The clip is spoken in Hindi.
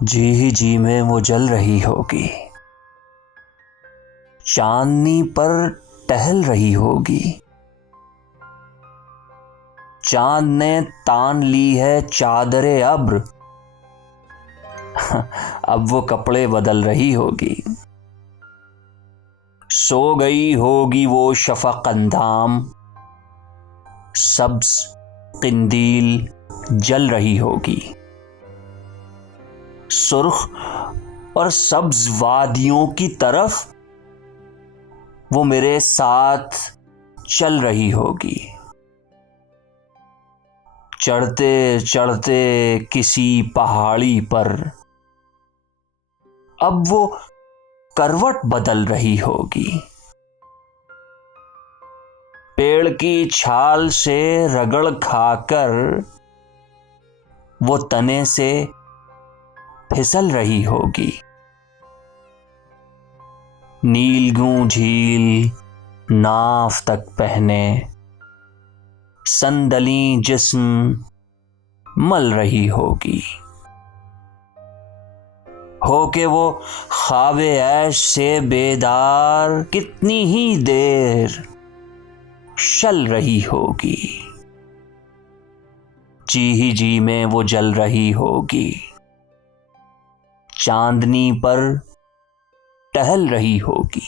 जी ही जी में वो जल रही होगी, चांदनी पर टहल रही होगी। चांद ने तान ली है चादरे अब्र, अब वो कपड़े बदल रही होगी। सो गई होगी वो शफक अंदाम, सब्ज किंदील जल रही होगी। सुर्ख और सब्ज वादियों की तरफ वो मेरे साथ चल रही होगी। चढ़ते चढ़ते किसी पहाड़ी पर अब वो करवट बदल रही होगी। पेड़ की छाल से रगड़ खाकर वो तने से फिसल रही होगी। नीलगू झील नाव तक पहने संदली जिस्म मल रही होगी। होके वो ख्वाबे ऐश से बेदार कितनी ही देर शल रही होगी। जी ही जी में वो जल रही होगी, चांदनी पर टहल रही होगी।